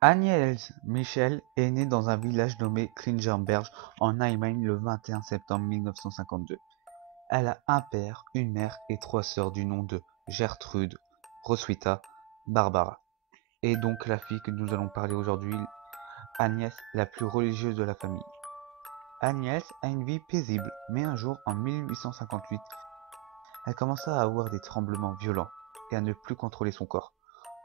Agnès Michel est née dans un village nommé Klingenberg en Allemagne le 21 septembre 1952. Elle a un père, une mère et trois sœurs du nom de Gertrude, Roswitha, Barbara. Et donc la fille que nous allons parler aujourd'hui, Agnès, la plus religieuse de la famille. Agnès a une vie paisible, mais un jour, en 1858, elle commença à avoir des tremblements violents et à ne plus contrôler son corps.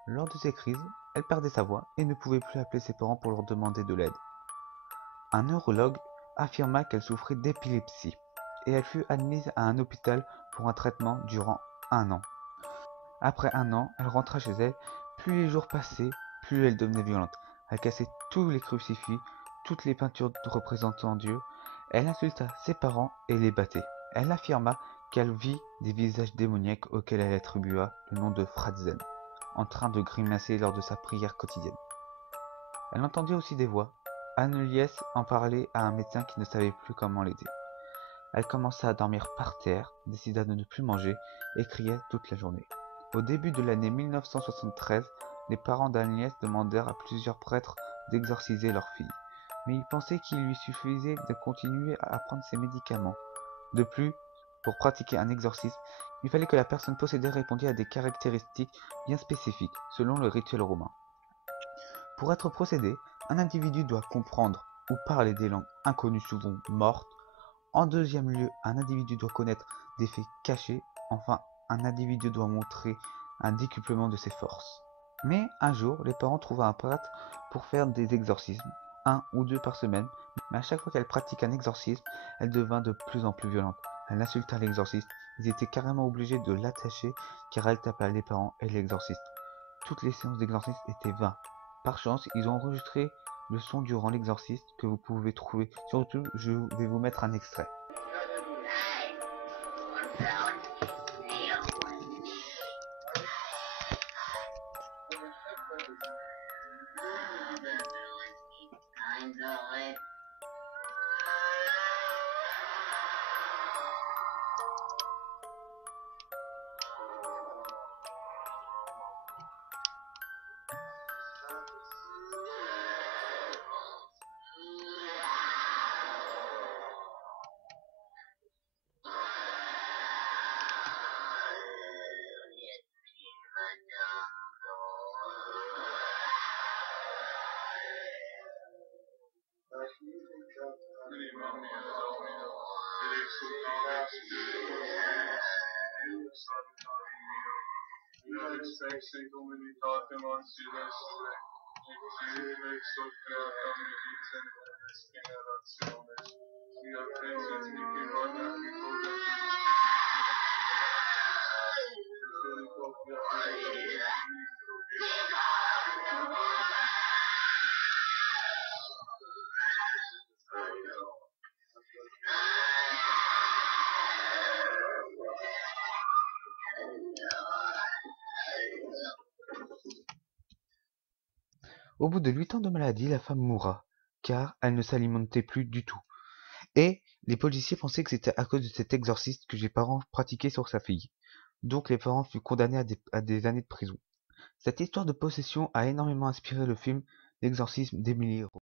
Lors de ces crises, elle perdait sa voix et ne pouvait plus appeler ses parents pour leur demander de l'aide. Un neurologue affirma qu'elle souffrait d'épilepsie et elle fut admise à un hôpital pour un traitement durant un an. Après un an, elle rentra chez elle. Plus les jours passaient, plus elle devenait violente. Elle cassait tous les crucifix, toutes les peintures représentant Dieu. Elle insulta ses parents et les battait. Elle affirma qu'elle vit des visages démoniaques auxquels elle attribua le nom de Fratzen, en train de grimacer lors de sa prière quotidienne. Elle entendit aussi des voix. Annelies en parlait à un médecin qui ne savait plus comment l'aider. Elle commença à dormir par terre, décida de ne plus manger et criait toute la journée. Au début de l'année 1973, les parents d'Agnès demandèrent à plusieurs prêtres d'exorciser leur fille, mais ils pensaient qu'il lui suffisait de continuer à prendre ses médicaments. De plus, pour pratiquer un exorcisme, il fallait que la personne possédée répondît à des caractéristiques bien spécifiques, selon le rituel romain. Pour être procédé, un individu doit comprendre ou parler des langues inconnues souvent mortes. En deuxième lieu, un individu doit connaître des faits cachés. Enfin, un individu doit montrer un décuplement de ses forces. Mais un jour, les parents trouvaient un prêtre pour faire des exorcismes, un ou deux par semaine, mais à chaque fois qu'elle pratique un exorcisme, elle devint de plus en plus violente. Elle insulta l'exorciste, ils étaient carrément obligés de l'attacher car elle tapait les parents et l'exorciste. Toutes les séances d'exorcisme étaient vaines. Par chance, ils ont enregistré le son durant l'exorcisme que vous pouvez trouver. Surtout, je vais vous mettre un extrait. Au bout de 8 ans de maladie, la femme mourra, car elle ne s'alimentait plus du tout. Et les policiers pensaient que c'était à cause de cet exorcisme que les parents pratiquaient sur sa fille. Donc les parents furent condamnés à des années de prison. Cette histoire de possession a énormément inspiré le film L'exorcisme d'Emily Rose.